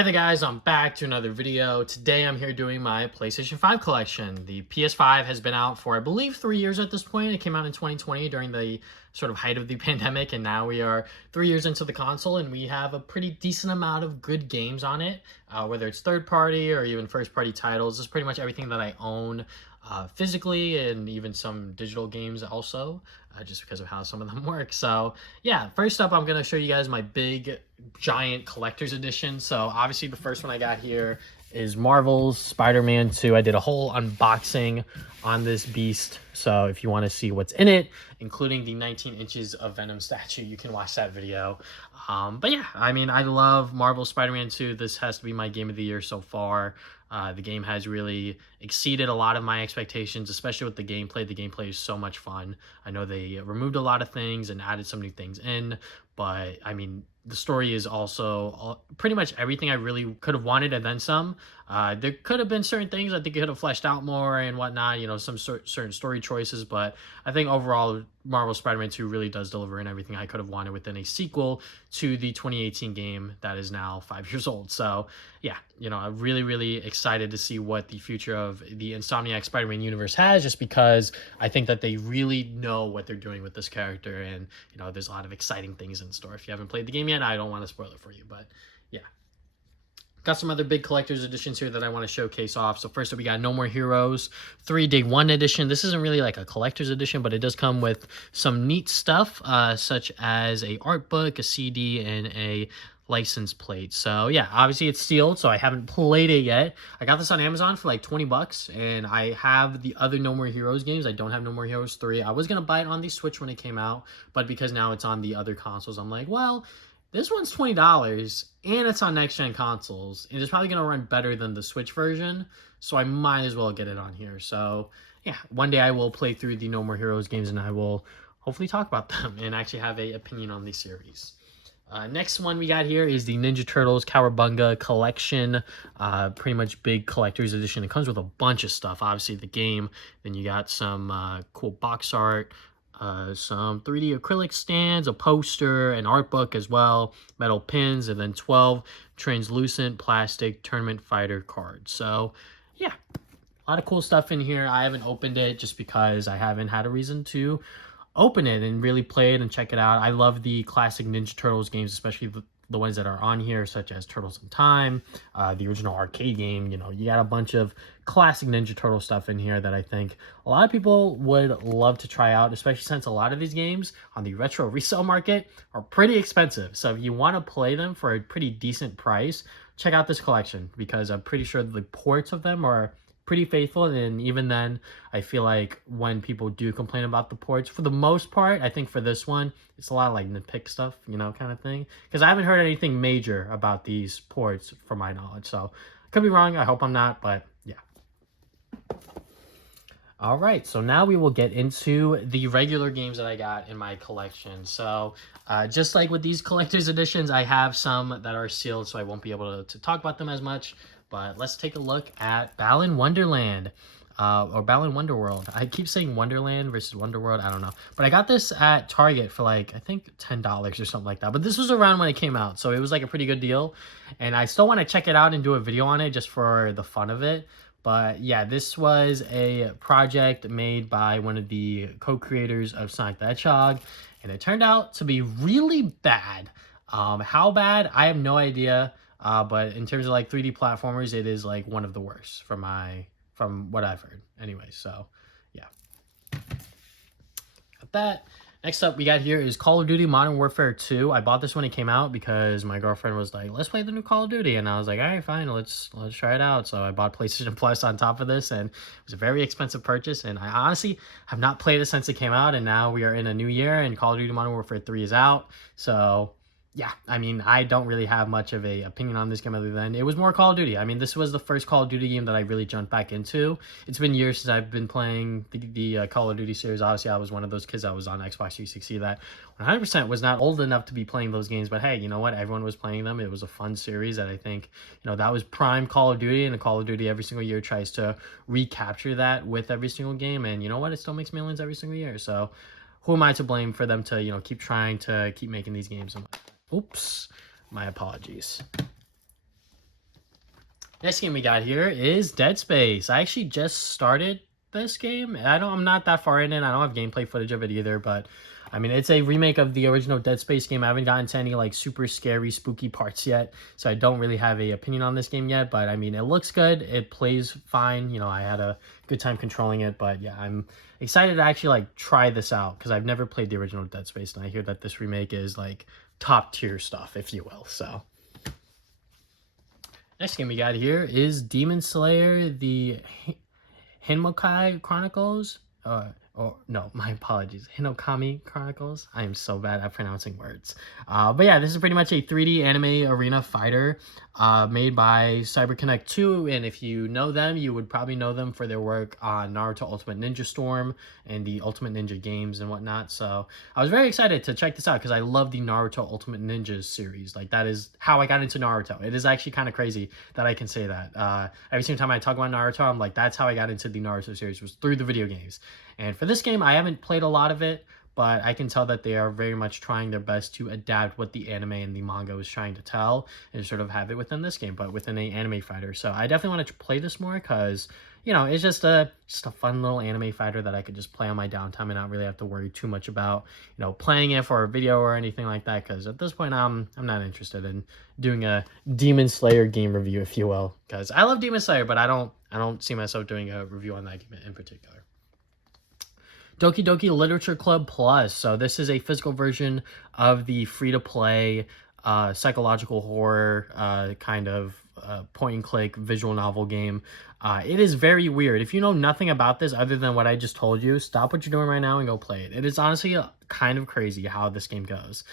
Hey there guys, I'm back to another video. Today I'm here doing my PlayStation 5 collection. The PS5 has been out for I believe 3 years at this point. It came out in 2020 during the sort of height of the pandemic, and now we are 3 years into the console and we have a pretty decent amount of good games on it, whether it's third party or even first party titles. It's pretty much everything that I own physically, and even some digital games also, just because of how some of them work. So yeah, first up I'm going to show you guys my big giant collector's edition. So obviously the first one I got here is Marvel's Spider-Man 2. I did a whole unboxing on this beast, so if you want to see what's in it, including the 19 inches of Venom statue, you can watch that video. But yeah, I mean, I love Marvel's Spider-Man 2. This has to be my game of the year so far. The game has really exceeded a lot of my expectations, especially with the gameplay. The gameplay is so much fun. I know they removed a lot of things and added some new things in, but I mean, the story is also pretty much everything I really could have wanted, and then some. There could have been certain things I think it could have fleshed out more and whatnot, you know, some certain story choices, but I think overall Marvel Spider-Man 2 really does deliver in everything I could have wanted within a sequel to the 2018 game that is now 5 years old. So yeah, you know, I'm really excited to see what the future of the Insomniac Spider-Man universe has, just because I think that they really know what they're doing with this character, and you know, there's a lot of exciting things in store. If you haven't played the game yet, I don't want to spoil it for you, but yeah. Got some other big collector's editions here that I want to showcase off. So first up, we got No More Heroes 3 Day 1 edition. This isn't really like a collector's edition, but it does come with some neat stuff, such as a art book, a CD, and a license plate. So yeah, obviously it's sealed, so I haven't played it yet. I got this on Amazon for like 20 bucks, and I have the other No More Heroes games. I don't have No More Heroes 3. I was going to buy it on the Switch when it came out, but because now it's on the other consoles, I'm like, well, this one's $20 and it's on next gen consoles, and it's probably going to run better than the Switch version, so I might as well get it on here. So yeah, one day I will play through the No More Heroes games, and I will hopefully talk about them and actually have a opinion on the series. Next one we got here is the Ninja Turtles Cowabunga Collection, pretty much big collector's edition. It comes with a bunch of stuff, obviously the game, then you got some cool box art, some 3D acrylic stands, a poster, an art book as well, metal pins, and then 12 translucent plastic tournament fighter cards. So yeah, a lot of cool stuff in here. I haven't opened it just because I haven't had a reason to open it and really play it and check it out. I love the classic Ninja Turtles games, especially the ones that are on here, such as Turtles in Time, the original arcade game. You know, you got a bunch of classic Ninja Turtle stuff in here that I think a lot of people would love to try out, especially since a lot of these games on the retro resale market are pretty expensive. So if you want to play them for a pretty decent price, check out this collection, because I'm pretty sure the ports of them are pretty faithful. And even then, I feel like when people do complain about the ports, for the most part, I think for this one, it's a lot of like nitpick stuff, you know, kind of thing, because I haven't heard anything major about these ports from my knowledge. So I could be wrong, I hope I'm not, but yeah. All right, so now we will get into the regular games that I got in my collection. So just like with these collector's editions, I have some that are sealed, so I won't be able to talk about them as much. But let's take a look at Balan Wonderland, or Balan Wonderworld. I keep saying Wonderland versus Wonderworld, I don't know. But I got this at Target for like, I think $10 or something like that. But this was around when it came out, so it was like a pretty good deal. And I still want to check it out and do a video on it just for the fun of it. But yeah, this was a project made by one of the co-creators of Sonic the Hedgehog, and it turned out to be really bad. How bad, I have no idea. But in terms of like 3D platformers, it is like one of the worst from what I've heard. Anyway, so yeah. Got that. Next up we got here is Call of Duty Modern Warfare 2. I bought this when it came out because my girlfriend was like, let's play the new Call of Duty. And I was like, all right, fine, let's try it out. So I bought PlayStation Plus on top of this, and it was a very expensive purchase. And I honestly have not played it since it came out, and now we are in a new year and Call of Duty Modern Warfare 3 is out. So yeah, I mean, I don't really have much of a opinion on this game other than it was more Call of Duty. I mean, this was the first Call of Duty game that I really jumped back into. It's been years since I've been playing the Call of Duty series. Obviously, I was one of those kids that was on Xbox 360 that 100% was not old enough to be playing those games. But hey, you know what? Everyone was playing them. It was a fun series that I think, you know, that was prime Call of Duty, and Call of Duty every single year tries to recapture that with every single game. And you know what? It still makes millions every single year. So who am I to blame for them to, you know, keep trying to keep making these games? Oops, my apologies. Next game we got here is Dead Space. I actually just started this game. I'm not that far in it. I don't have gameplay footage of it either, but I mean, it's a remake of the original Dead Space game. I haven't gotten to any like super scary, spooky parts yet, so I don't really have a opinion on this game yet. But I mean, it looks good. It plays fine. You know, I had a good time controlling it. But yeah, I'm excited to actually like try this out because I've never played the original Dead Space, and I hear that this remake is like top tier stuff, if you will. So. Next game we got here is Demon Slayer, the Hinmokai Chronicles. Or no, my apologies. Hinokami Chronicles. I am so bad at pronouncing words. But yeah, this is pretty much a 3D anime arena fighter made by CyberConnect 2. And if you know them, you would probably know them for their work on Naruto Ultimate Ninja Storm and the Ultimate Ninja games and whatnot. So I was very excited to check this out because I love the Naruto Ultimate Ninja series. Like, that is how I got into Naruto. It is actually kind of crazy that I can say that. Every single time I talk about Naruto, I'm like, that's how I got into the Naruto series, was through the video games. And for this game, I haven't played a lot of it, but I can tell that they are very much trying their best to adapt what the anime and the manga was trying to tell and sort of have it within this game, but within an anime fighter. So I definitely want to play this more because, you know, it's just a fun little anime fighter that I could just play on my downtime and not really have to worry too much about, you know, playing it for a video or anything like that. Because at this point, I'm not interested in doing a Demon Slayer game review, if you will. Because I love Demon Slayer, but I don't see myself doing a review on that game in particular. Doki Doki Literature Club Plus. So this is a physical version of the free-to-play psychological horror kind of point-and-click visual novel game. It is very weird. If you know nothing about this other than what I just told you, stop what you're doing right now and go play it. It is honestly kind of crazy how this game goes.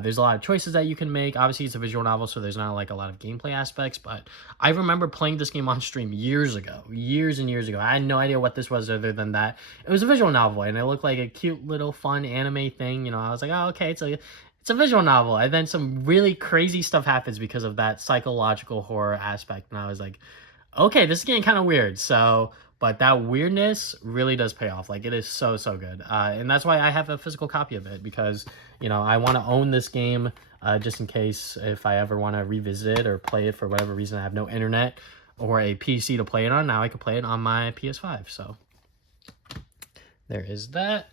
There's a lot of choices that you can make. Obviously, it's a visual novel, so there's not like a lot of gameplay aspects, but I remember playing this game on stream years and years ago. I had no idea what this was other than that it was a visual novel, and it looked like a cute little fun anime thing. You know, I was like, oh, okay, it's a visual novel. And then some really crazy stuff happens because of that psychological horror aspect. And I was like, okay, this is getting kind of weird. So, but that weirdness really does pay off. Like, it is so good. And that's why I have a physical copy of it, because, you know, I want to own this game just in case if I ever want to revisit it or play it for whatever reason. I have no internet or a PC to play it on. Now I can play it on my PS5. So there is that.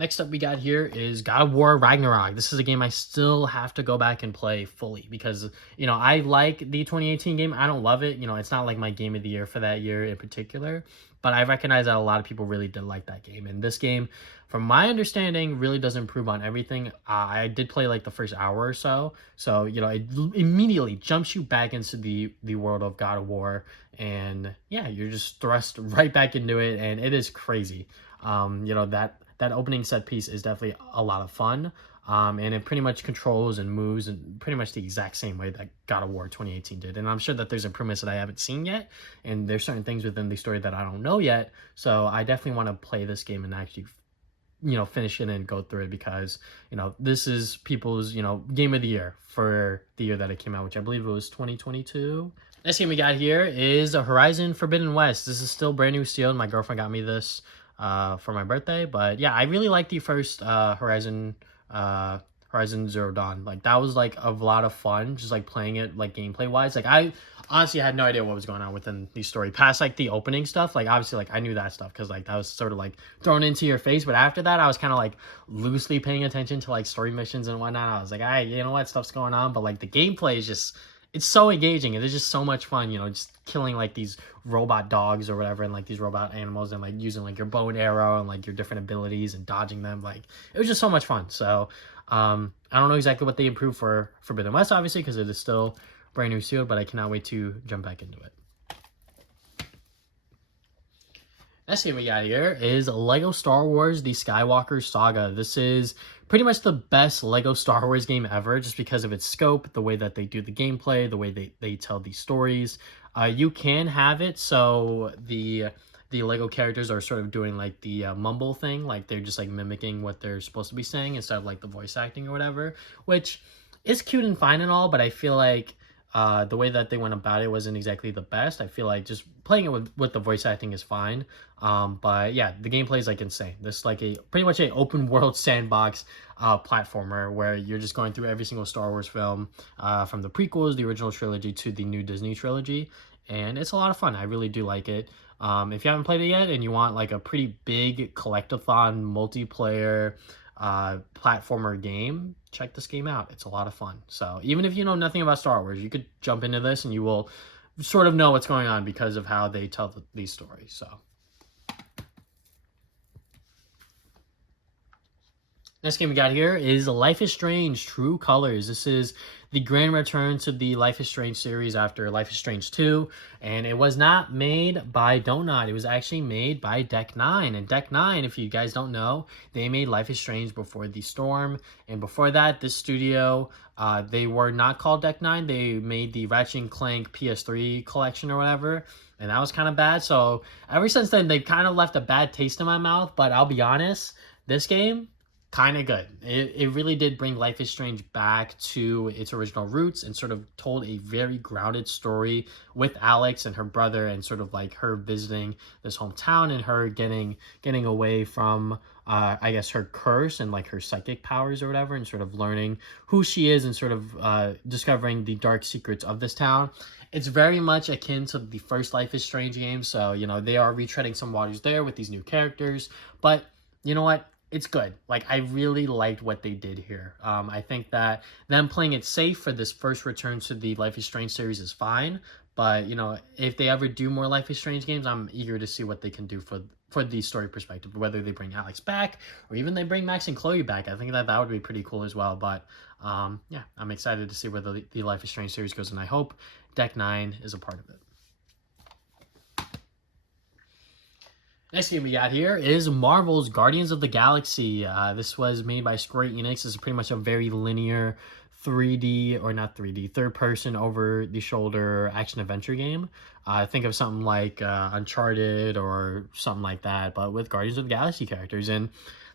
Next up we got here is God of War Ragnarok. This is a game I still have to go back and play fully because, you know, I like the 2018 game. I don't love it. You know, it's not like my game of the year for that year in particular, but I recognize that a lot of people really did like that game. And this game, from my understanding, really does improve on everything. I did play like the first hour or so. So, you know, it immediately jumps you back into the world of God of War. And yeah, you're just thrust right back into it. And it is crazy. You know, that opening set piece is definitely a lot of fun. And it pretty much controls and moves in pretty much the exact same way that God of War 2018 did. And I'm sure that there's improvements that I haven't seen yet. And there's certain things within the story that I don't know yet. So I definitely want to play this game and actually, you know, finish it and go through it because, you know, this is people's, you know, game of the year for the year that it came out, which I believe it was 2022. Next game we got here is Horizon Forbidden West. This is still brand new sealed. My girlfriend got me this for my birthday, but yeah, I really like the first Horizon Zero Dawn. Like, that was like a lot of fun, just like playing it like gameplay wise. Like, I honestly had no idea what was going on within the story past like the opening stuff. Like, obviously, like I knew that stuff because like that was sort of like thrown into your face, but after that I was kind of like loosely paying attention to like story missions and whatnot. I was like, you know what, stuff's going on, but like the gameplay is just, it's so engaging and it's just so much fun, you know, just killing like these robot dogs or whatever and like these robot animals and like using like your bow and arrow and like your different abilities and dodging them. Like, it was just so much fun. So I don't know exactly what they improved for Forbidden West, obviously, because it is still brand new sealed, but I cannot wait to jump back into it. Next game we got here is Lego Star Wars The Skywalker Saga. This is pretty much the best Lego Star Wars game ever just because of its scope, the way that they do the gameplay, the way they tell these stories. You can have it so the Lego characters are sort of doing like the mumble thing, like they're just like mimicking what they're supposed to be saying instead of like the voice acting or whatever, which is cute and fine and all, but I feel like the way that they went about it wasn't exactly the best. I feel like just playing it with the voice acting is fine. But yeah, the gameplay is like insane. This is like pretty much a open world sandbox platformer where you're just going through every single Star Wars film from the prequels, the original trilogy to the new Disney trilogy. and it's a lot of fun. I really do like it. If you haven't played it yet and you want like a pretty big collectathon multiplayer platformer game, check this game out. It's a lot of fun. So even if you know nothing about Star Wars, you could jump into this and you will sort of know what's going on because of how they tell these stories. So next game we got here is Life is Strange True Colors. This is the grand return to the Life is Strange series after Life is Strange 2. And it was not made by Don't Nod. It was actually made by Deck 9. And Deck 9, if you guys don't know, they made Life is Strange before The Storm. And before that, this studio, they were not called Deck 9. They made the Ratchet and Clank PS3 collection or whatever. And that was kind of bad. So ever since then, they've kind of left a bad taste in my mouth. But I'll be honest, this game, kind of good. It really did bring Life is Strange back to its original roots and sort of told a very grounded story with Alex and her brother, and sort of like her visiting this hometown and her getting away from I guess her curse and like her psychic powers or whatever, and sort of learning who she is and sort of discovering the dark secrets of this town. It's very much akin to the first Life is Strange game, so you know they are retreading some waters there with these new characters, but you know what? It's good. Like, I really liked what they did here. I think that them playing it safe for this first return to the Life is Strange series is fine. But, you know, if they ever do more Life is Strange games, I'm eager to see what they can do for the story perspective. Whether they bring Alex back or even they bring Max and Chloe back. I think that would be pretty cool as well. But, yeah, I'm excited to see where the Life is Strange series goes. And I hope Deck 9 is a part of it. Next game we got here is Marvel's Guardians of the Galaxy. This was made by Square Enix. This is pretty much a very linear 3D, or not 3D, third-person, over-the-shoulder action-adventure game. Think of something like Uncharted or something like that, but with Guardians of the Galaxy characters. And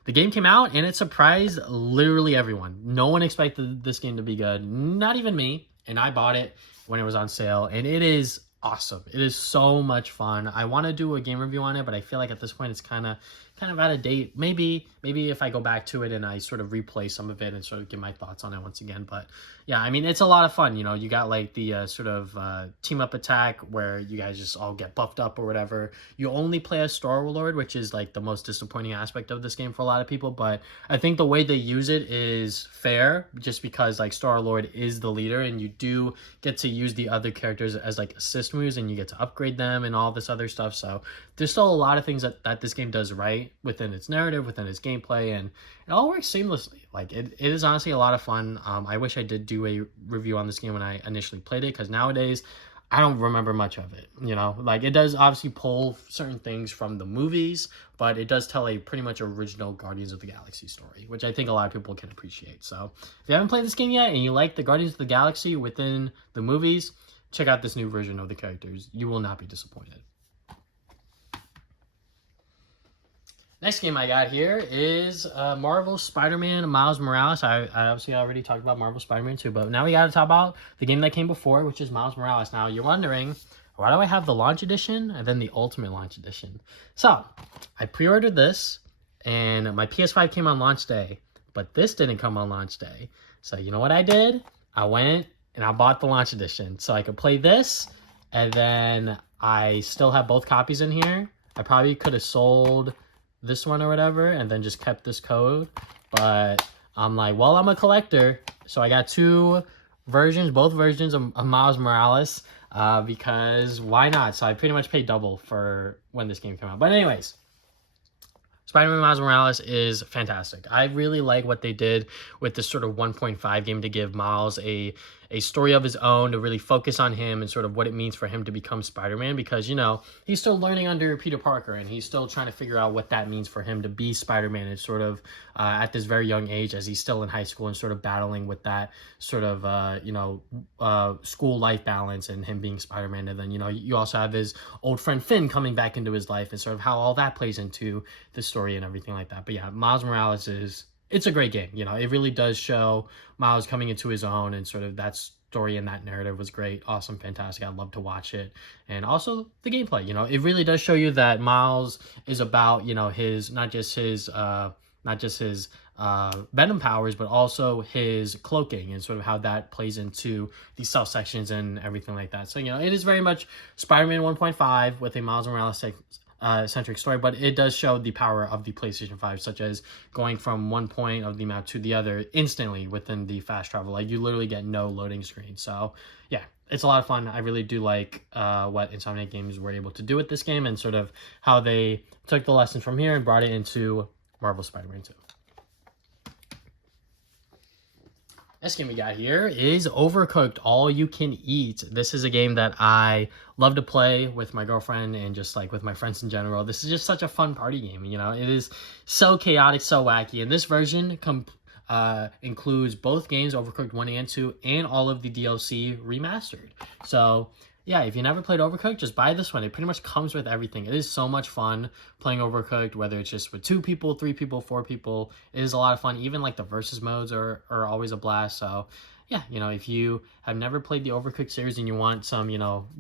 the game came out, and it surprised literally everyone. No one expected this game to be good, not even me, and I bought it when it was on sale, and it is awesome. It is so much fun. I want to do a game review on it, but I feel like at this point it's kind of out of date. Maybe if I go back to it and I sort of replay some of it and sort of give my thoughts on it once again. But yeah, I mean, it's a lot of fun. You know, you got like the sort of team up attack where you guys just all get buffed up or whatever. You only play as Star-Lord, which is like the most disappointing aspect of this game for a lot of people. But I think the way they use it is fair, just because like Star-Lord is the leader and you do get to use the other characters as like assist moves and you get to upgrade them and all this other stuff. So there's still a lot of things that this game does right within its narrative, within its gameplay, and it all works seamlessly. Like it is honestly a lot of fun. I wish I did do a review on this game when I initially played it, because nowadays I don't remember much of it. You know, like it does obviously pull certain things from the movies, but it does tell a pretty much original Guardians of the Galaxy story, which I think a lot of people can appreciate. So if you haven't played this game yet and you like the Guardians of the Galaxy within the movies, check out this new version of the characters. You will not be disappointed. Next game I got here is Marvel Spider-Man Miles Morales. I obviously already talked about Marvel Spider-Man 2, but now we got to talk about the game that came before, which is Miles Morales. Now, you're wondering, why do I have the launch edition and then the ultimate launch edition? So, I pre-ordered this, and my PS5 came on launch day, but this didn't come on launch day. So, you know what I did? I went and I bought the launch edition so I could play this, and then I still have both copies in here. I probably could have sold this one or whatever and then just kept this code, but I'm like, well, I'm a collector, so I got both versions of Miles Morales, because why not? So I pretty much paid double for when this game came out. But anyways, Spider-Man Miles Morales is fantastic. I really like what they did with this sort of 1.5 game to give Miles a story of his own, to really focus on him and sort of what it means for him to become Spider-Man, because, you know, he's still learning under Peter Parker and he's still trying to figure out what that means for him to be Spider-Man, and sort of at this very young age, as he's still in high school and sort of battling with that sort of, school life balance and him being Spider-Man. And then, you know, you also have his old friend Finn coming back into his life and sort of how all that plays into the story and everything like that. But yeah, Miles Morales it's a great game. You know, it really does show Miles coming into his own, and sort of that story and that narrative was great, awesome, fantastic. I'd love to watch it. And also the gameplay, you know, it really does show you that Miles is about, you know, his not just his Venom powers, but also his cloaking and sort of how that plays into the stealth sections and everything like that. So, it is very much Spider-Man 1.5 with a Miles Morales centric story, but it does show the power of the PlayStation 5, such as going from one point of the map to the other instantly within the fast travel. Like, you literally get no loading screen. So, yeah, it's a lot of fun. I really do like what Insomniac Games were able to do with this game and sort of how they took the lessons from here and brought it into Marvel Spider-Man 2. This game we got here is Overcooked All You Can Eat. This is a game that I love to play with my girlfriend and just like with my friends in general. This is just such a fun party game. It is so chaotic, so wacky. And this version includes both games, Overcooked 1 and 2, and all of the DLC remastered. So yeah, if you never played Overcooked, just buy this one. It pretty much comes with everything. It is so much fun playing Overcooked, whether it's just with 2 people, 3 people, 4 people. It is a lot of fun. Even like the versus modes are always a blast. So yeah, if you have never played the Overcooked series and you want some,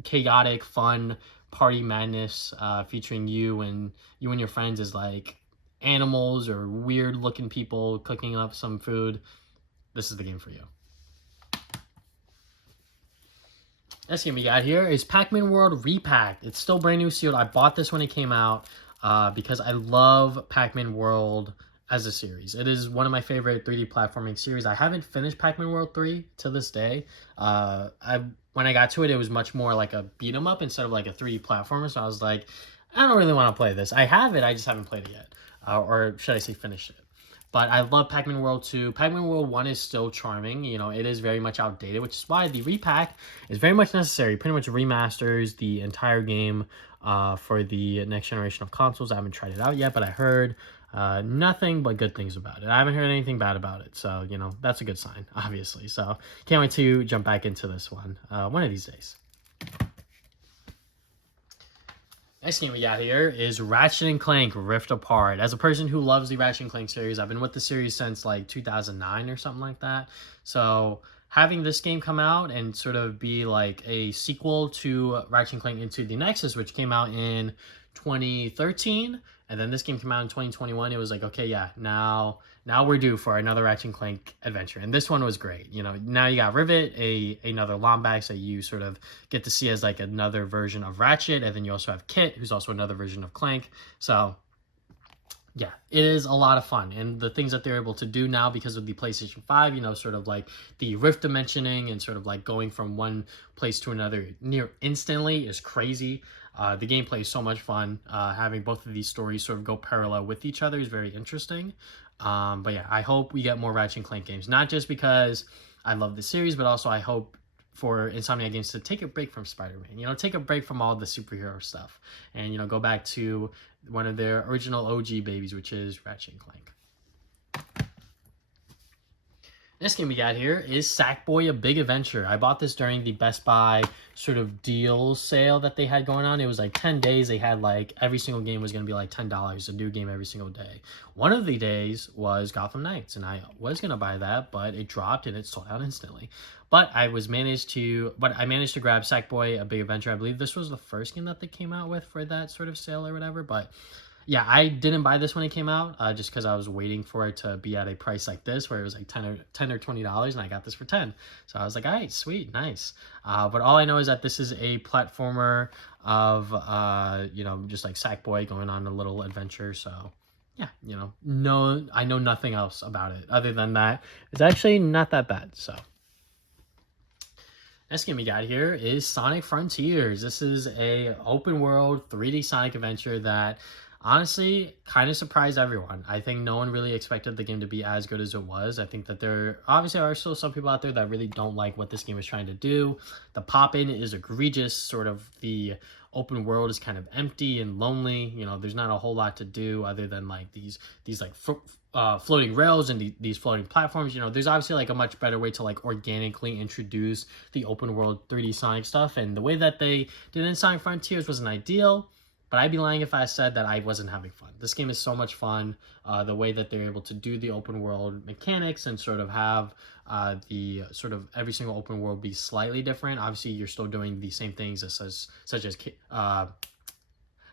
chaotic, fun party madness featuring you and your friends as like animals or weird looking people cooking up some food, this is the game for you. Next game we got here is PacMan World Repacked. It's still brand new sealed. I bought this when it came out because I love PacMan World as a series. It is one of my favorite 3D platforming series. I haven't finished PacMan World 3 to this day. When I got to it, it was much more like a beat 'em up instead of like a 3D platformer. So I was like, I don't really want to play this. I have it, I just haven't played it yet. Or should I say finished it. But I love PacMan World 2. PacMan World 1 is still charming. It is very much outdated, which is why the repack is very much necessary. It pretty much remasters the entire game for the next generation of consoles. I haven't tried it out yet, but I heard nothing but good things about it. I haven't heard anything bad about it. So, that's a good sign, obviously. So, can't wait to jump back into this one of these days. Next game we got here is Ratchet and Clank Rift Apart. As a person who loves the Ratchet and Clank series, I've been with the series since like 2009 or something like that. So having this game come out and sort of be like a sequel to Ratchet and Clank Into the Nexus, which came out in 2013, and then this game came out in 2021, it was like, okay, yeah, now we're due for another Ratchet and Clank adventure. And this one was great. Now you got Rivet, another Lombax that you sort of get to see as like another version of Ratchet, and then you also have Kit, who's also another version of Clank. So yeah, it is a lot of fun. And the things that they're able to do now because of the PlayStation 5, sort of like the rift dimensioning and sort of like going from one place to another near instantly is crazy. The gameplay is so much fun. Having both of these stories sort of go parallel with each other is very interesting. But yeah, I hope we get more Ratchet and Clank games. Not just because I love the series, but also I hope for Insomniac Games to take a break from Spider-Man. Take a break from all the superhero stuff. And, go back to one of their original OG babies, which is Ratchet and Clank. This game we got here is Sackboy: A Big Adventure. I bought this during the Best Buy sort of deal sale that they had going on. It was like 10 days. They had like every single game was going to be like $10, a new game every single day. One of the days was Gotham Knights, and I was going to buy that, but it dropped and it sold out instantly. But I managed to grab Sackboy: A Big Adventure. I believe this was the first game that they came out with for that sort of sale or whatever, but yeah, I didn't buy this when it came out just because I was waiting for it to be at a price like this where it was like $10 or $20, and I got this for 10. So I was like, all right, sweet, nice. But all I know is that this is a platformer of, just like Sackboy going on a little adventure. So yeah, I know nothing else about it other than that. It's actually not that bad, so. Next game we got here is Sonic Frontiers. This is a open world 3D Sonic adventure that honestly kind of surprised everyone. I think no one really expected the game to be as good as it was. I think that there obviously are still some people out there that really don't like what this game is trying to do. The pop-in is egregious. Sort of the open world is kind of empty and lonely. There's not a whole lot to do other than like these like floating rails and these floating platforms. There's obviously like a much better way to like organically introduce the open world 3D Sonic stuff, and the way that they did in Sonic Frontiers wasn't ideal, but I'd be lying if I said that I wasn't having fun. This game is so much fun. The way that they're able to do the open world mechanics and sort of have the sort of every single open world be slightly different. Obviously, you're still doing the same things such as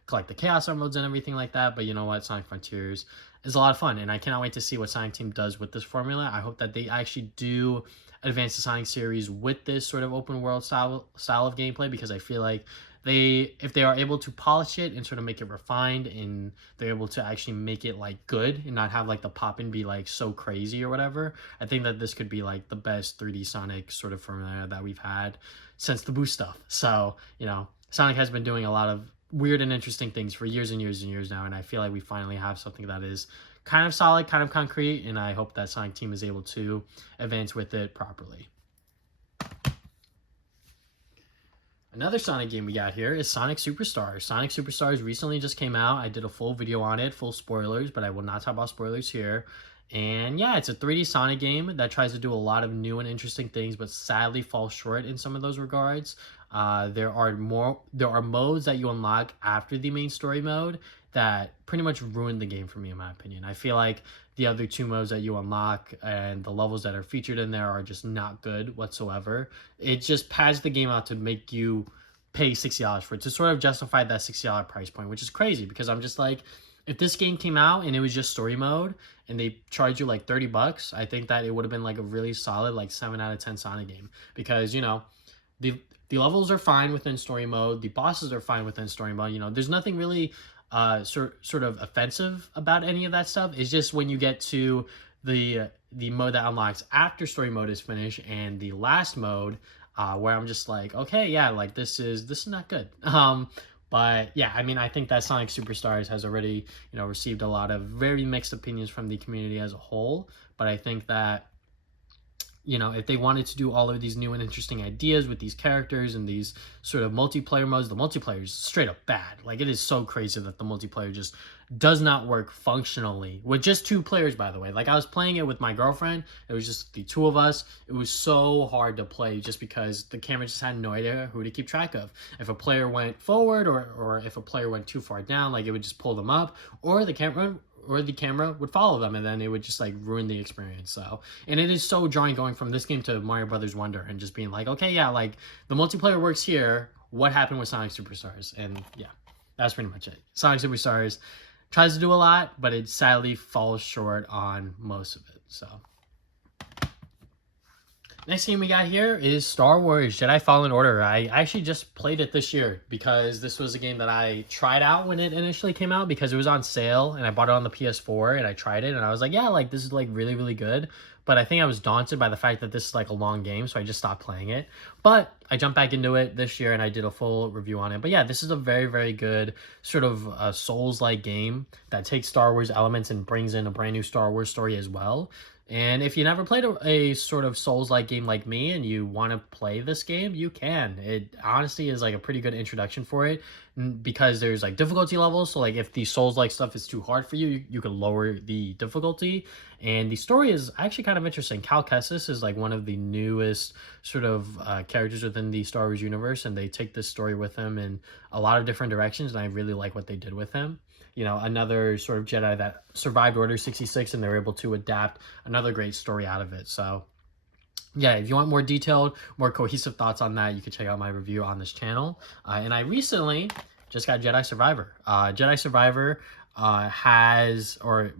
collect the Chaos Emeralds and everything like that. But you know what? Sonic Frontiers is a lot of fun, and I cannot wait to see what Sonic Team does with this formula. I hope that they actually do advance the Sonic series with this sort of open world style of gameplay, because I feel like if they are able to polish it and sort of make it refined, and they're able to actually make it like good and not have like the pop and be like so crazy or whatever, I think that this could be like the best 3D Sonic sort of formula that we've had since the Boost stuff. So, you know, Sonic has been doing a lot of weird and interesting things for years and years and years now, and I feel like we finally have something that is kind of solid, kind of concrete, and I hope that Sonic Team is able to advance with it properly. Another Sonic game we got here is Sonic Superstars. Sonic Superstars recently just came out. I did a full video on it, full spoilers, but I will not talk about spoilers here. And yeah, it's a 3D Sonic game that tries to do a lot of new and interesting things, but sadly falls short in some of those regards. There are modes that you unlock after the main story mode that pretty much ruined the game for me, in my opinion. I feel like the other two modes that you unlock and the levels that are featured in there are just not good whatsoever. It just pads the game out to make you pay $60 for it, to sort of justify that $60 price point, which is crazy, because I'm just like, if this game came out and it was just story mode and they charged you like $30, I think that it would have been like a really solid like 7 out of 10 Sonic game, because, you know, the levels are fine within story mode, the bosses are fine within story mode. You know, there's nothing really sort of offensive about any of that stuff. It's just when you get to the mode that unlocks after story mode is finished, and the last mode where I'm just like, okay, yeah, like this is not good. But yeah, I mean, I think that Sonic Superstars has already, you know, received a lot of very mixed opinions from the community as a whole. But I think that, you know, if they wanted to do all of these new and interesting ideas with these characters and these sort of multiplayer modes, the multiplayer is straight up bad. Like, it is so crazy that the multiplayer just does not work functionally with just 2 players, by the way. Like, I was playing it with my girlfriend. It was just the 2 of us. It was so hard to play just because the camera just had no idea who to keep track of. If a player went forward or if a player went too far down, like, it would just pull them up, or the camera would follow them, and then it would just like ruin the experience. So, and it is so jarring going from this game to Mario Brothers Wonder and just being like, okay, yeah, like the multiplayer works here, what happened with Sonic Superstars? And yeah, that's pretty much it. Sonic Superstars tries to do a lot, but it sadly falls short on most of it. So next game we got here is Star Wars Jedi Fallen Order. I actually just played it this year because this was a game that I tried out when it initially came out, because it was on sale and I bought it on the PS4 and I tried it and I was like, yeah, like this is like really, really good. But I think I was daunted by the fact that this is like a long game, so I just stopped playing it. But I jumped back into it this year and I did a full review on it. But yeah, this is a very, very good sort of Souls-like game that takes Star Wars elements and brings in a brand new Star Wars story as well. And if you never played a sort of Souls-like game like me and you want to play this game, you can. It honestly is like a pretty good introduction for it, because there's like difficulty levels. So like if the Souls-like stuff is too hard for you, you can lower the difficulty. And the story is actually kind of interesting. Cal Kestis is like one of the newest sort of characters within the Star Wars universe, and they take this story with him in a lot of different directions, and I really like what they did with him. You know, another sort of Jedi that survived Order 66, and they were able to adapt another great story out of it. So yeah, if you want more detailed, more cohesive thoughts on that, you can check out my review on this channel. And I recently just got Jedi Survivor. Jedi Survivor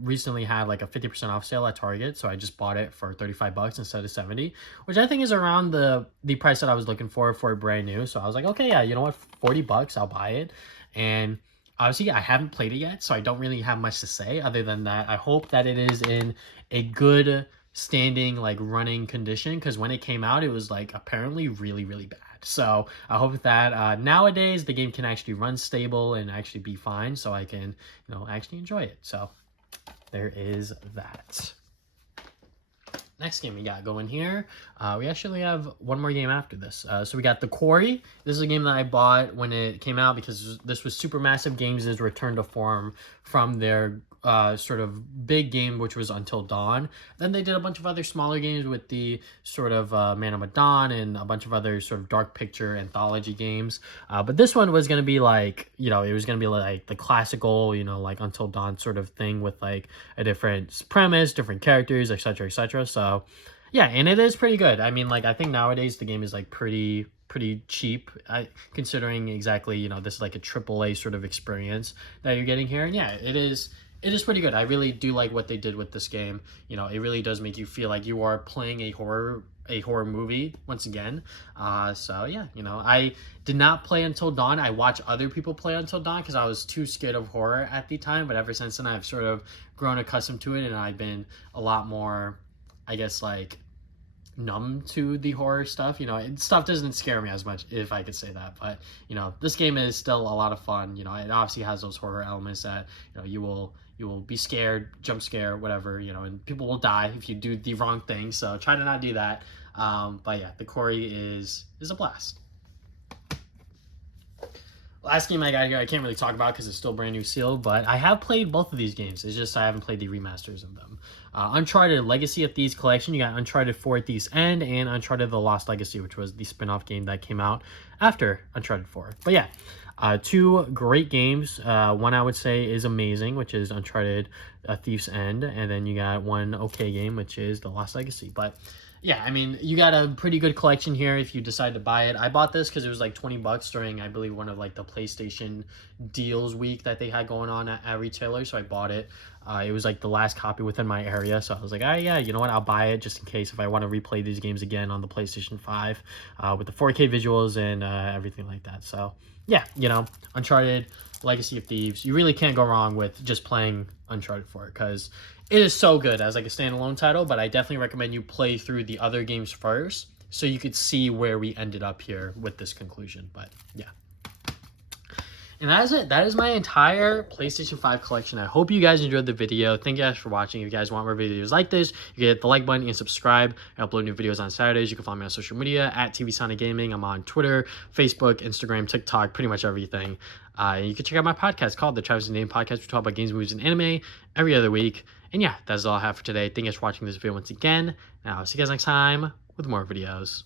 recently had like a 50% off sale at Target, so I just bought it for $35 instead of $70, which I think is around the price that I was looking for brand new. So I was like, okay, yeah, you know what, $40, I'll buy it. And obviously, I haven't played it yet, so I don't really have much to say other than that I hope that it is in a good standing, like, running condition, because when it came out, it was, like, apparently really, really bad. So I hope that nowadays the game can actually run stable and actually be fine, so I can, you know, actually enjoy it. So there is that. Next game we got going here, we actually have one more game after this. So we got The Quarry. This is a game that I bought when it came out because this was Supermassive Games' return to form from their sort of big game, which was Until Dawn. Then they did a bunch of other smaller games with the sort of Man of Medan and a bunch of other sort of dark picture anthology games. But this one was going to be like, you know, it was going to be like the classical, you know, like Until Dawn sort of thing with like a different premise, different characters, etc., etc. So yeah, and it is pretty good. I mean, like, I think nowadays the game is like pretty cheap, considering exactly, you know, this is like a AAA sort of experience that you're getting here. And yeah, it is it is pretty good. I really do like what they did with this game. You know, it really does make you feel like you are playing a horror movie once again. So yeah, you know, I did not play Until Dawn. I watched other people play Until Dawn because I was too scared of horror at the time. But ever since then, I've sort of grown accustomed to it, and I've been a lot more, I guess, like numb to the horror stuff. You know, stuff doesn't scare me as much, if I could say that. But you know, this game is still a lot of fun. You know, it obviously has those horror elements that, you know, you will be scared, jump scare, whatever, you know, and people will die if you do the wrong thing. So try to not do that. But yeah, the Quarry is a blast. Last game I got here, I can't really talk about because it's still brand new sealed, but I have played both of these games. It's just I haven't played the remasters of them. Uncharted Legacy of Thieves Collection, you got Uncharted 4 at Thieves End and Uncharted The Lost Legacy, which was the spin-off game that came out after Uncharted 4. But yeah, two great games. One I would say is amazing, which is Uncharted Thieves End, and then you got one okay game, which is The Lost Legacy. But yeah, I mean, you got a pretty good collection here if you decide to buy it. I bought this because it was like 20 bucks during, I believe, one of like the PlayStation deals week that they had going on at retailer. So I bought it. It was like the last copy within my area. So I was like, oh yeah, you know what? I'll buy it just in case if I want to replay these games again on the PlayStation 5 with the 4K visuals and everything like that. So yeah, you know, Uncharted Legacy of Thieves. You really can't go wrong with just playing Uncharted 4 because it is so good as like a standalone title, but I definitely recommend you play through the other games first so you could see where we ended up here with this conclusion. But yeah. And that is it. That is my entire PlayStation 5 collection. I hope you guys enjoyed the video. Thank you guys for watching. If you guys want more videos like this, you can hit the like button and subscribe. I upload new videos on Saturdays. You can follow me on social media at TV Sonic Gaming. I'm on Twitter, Facebook, Instagram, TikTok, pretty much everything. And you can check out my podcast called The Travis and Dane Podcast. We talk about games, movies, and anime every other week. And yeah, that's all I have for today. Thank you guys for watching this video once again. And I'll see you guys next time with more videos.